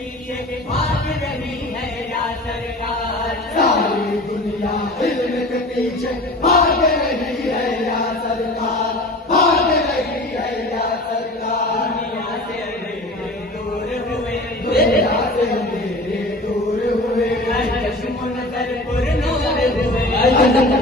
पीछे भाग रही है या सरकार। सारी दुनिया इल्म के पीछे भाग रही है या सरकार, भाग रही है या सरकार। दुनिया से मेरे दूर हुए, दुनिया से मेरे दूर हुए, चश्मुन कर पुरनूर हुए।